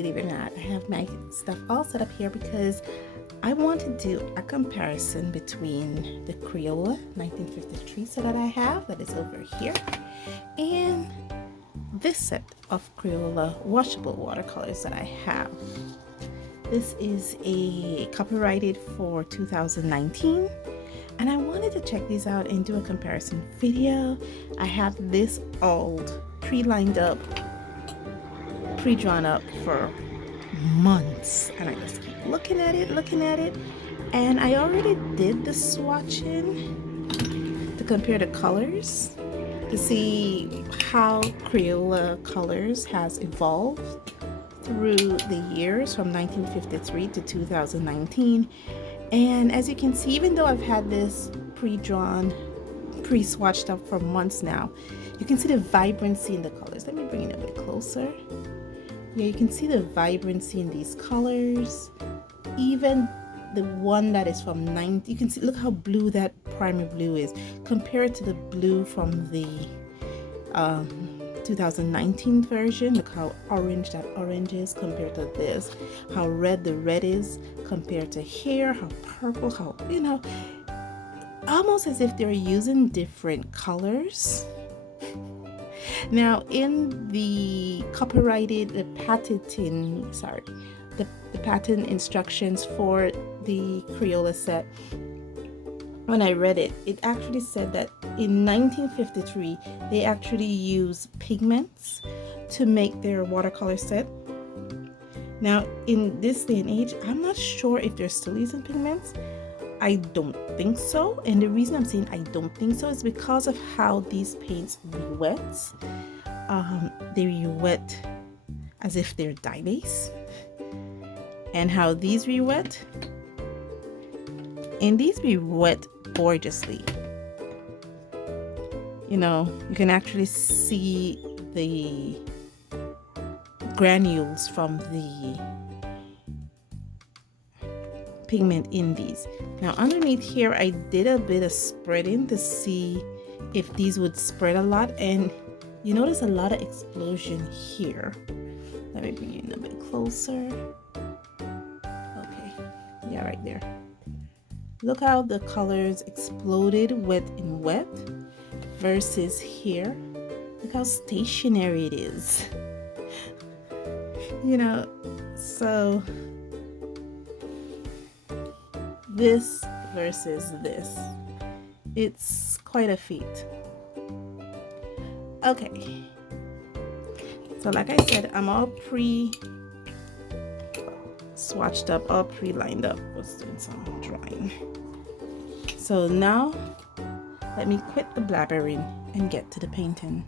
believe it or not, I have my stuff all set up here because I want to do a comparison between the Crayola 1953 set that I have, that is over here, and this set of Crayola washable watercolors that I have. This is a copyrighted for 2019, and I wanted to check these out and do a comparison video. I have this old pre-lined up, pre-drawn up for months, and I just keep looking at it, and I already did the swatching to compare the colors to see how Crayola colors has evolved through the years from 1953 to 2019. And as you can see, even though I've had this pre-drawn, pre-swatched up for months now, you can see the vibrancy in the colors. Let me bring it a bit closer. Yeah, you can see the vibrancy in these colors. Even the one that is from 90, you can see, look how blue that primer blue is compared to the blue from the 2019 version. Look how orange that orange is compared to this, how red the red is compared to here, how purple, how, you know, almost as if they're using different colors. Now in the copyrighted, the patent instructions for the Crayola set, when I read it, it actually said that in 1953 they actually used pigments to make their watercolor set. Now in this day and age, I'm not sure if they're still using pigments. I don't think so, and the reason I'm saying I don't think so is because of how these paints re-wet. They re-wet as if they're dye base, and how these re-wet, and these re-wet gorgeously. You know, you can actually see the granules from the pigment in these. Now underneath here, I did a bit of spreading to see if these would spread a lot, and you notice a lot of explosion here. Let me bring you in a bit closer. Okay, yeah, right there. Look how the colors exploded wet and wet versus here. Look how stationary it is. You know, so this versus this, it's quite a feat. Okay, so like I said, I'm all pre-swatched up, all pre-lined up. I was doing some drawing. So now let me quit the blabbering and get to the painting.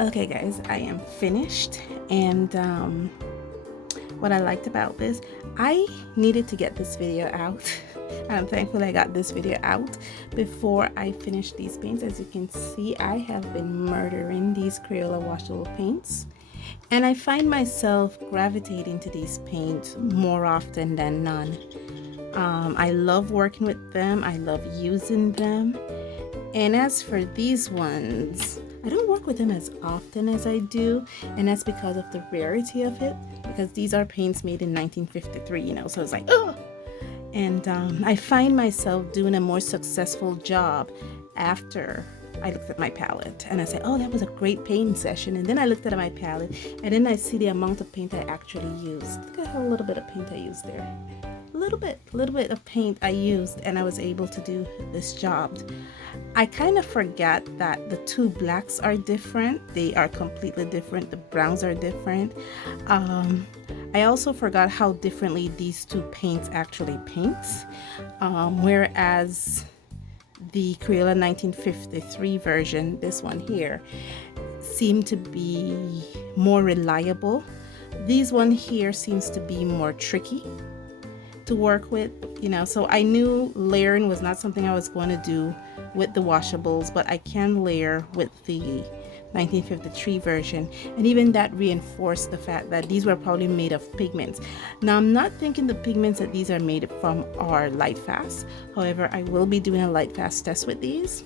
Okay guys, I am finished, and what I liked about this, I needed to get this video out. I'm thankful I got this video out before I finished these paints. As you can see, I have been murdering these Crayola washable paints, and I find myself gravitating to these paints more often than none. I love working with them, I love using them. And as for these ones, I don't work with them as often as I do, and that's because of the rarity of it, because these are paints made in 1953, you know, so it's like, oh! And I find myself doing a more successful job after I looked at my palette and I said, oh, that was a great painting session. And then I looked at my palette and then I see the amount of paint I actually used. Look at how little bit of paint I used there. Little bit of paint I used, and I was able to do this job. I kind of forgot that the two blacks are different. They are completely different. The browns are different. I also forgot how differently these two paints actually paints. Whereas the Crayola 1953 version, this one here, seemed to be more reliable. These one here seems to be more tricky to work with, you know, so I knew layering was not something I was going to do with the washables, but I can layer with the 1953 version, and even that reinforced the fact that these were probably made of pigments. Now, I'm not thinking the pigments that these are made from are light fast. However, I will be doing a light fast test with these,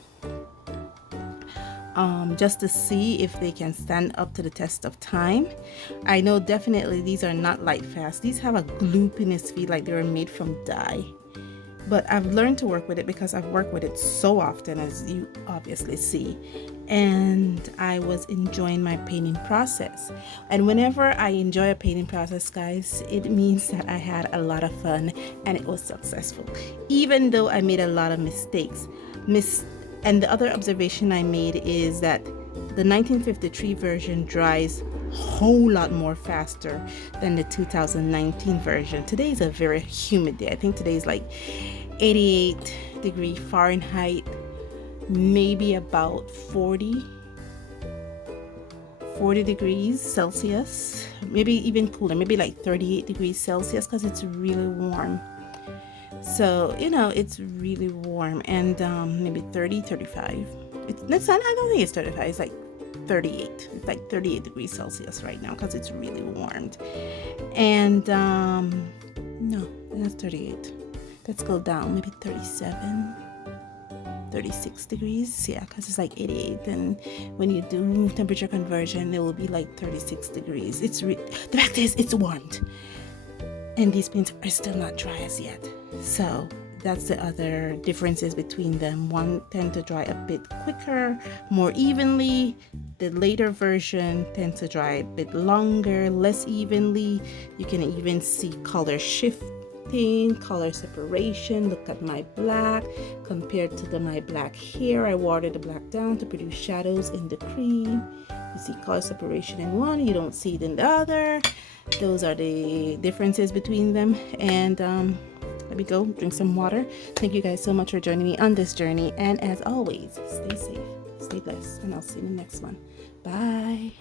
just to see if they can stand up to the test of time. I know definitely these are not light fast. These have a gloopiness feel like they were made from dye. But I've learned to work with it because I've worked with it so often, as you obviously see. And I was enjoying my painting process. And whenever I enjoy a painting process, guys, it means that I had a lot of fun and it was successful. Even though I made a lot of mistakes. And the other observation I made is that the 1953 version dries a whole lot more faster than the 2019 version. Today is a very humid day. I think today is like 88 Fahrenheit, maybe about 40 degrees Celsius, maybe even cooler, maybe like 38 degrees Celsius, because it's really warm. So, you know, it's really warm, and maybe 35. I don't think it's 35, it's like 38. It's like 38 degrees Celsius right now because it's really warmed. And no, that's 38. Let's go down, maybe 37, 36 degrees. Yeah, because it's like 88. And when you do temperature conversion, it will be like 36 degrees. The fact is, it's warmed. And these paints are still not dry as yet. So that's the other differences between them. One tend to dry a bit quicker, more evenly. The later version tends to dry a bit longer, less evenly. You can even see color shifting, color separation. Look at my black compared to my black here. I watered the black down to produce shadows in the cream. You see color separation in one, you don't see it in the other. Those are the differences between them. And let me go drink some water. Thank you guys so much for joining me on this journey, and as always, stay safe, stay blessed, and I'll see you in the next one. Bye.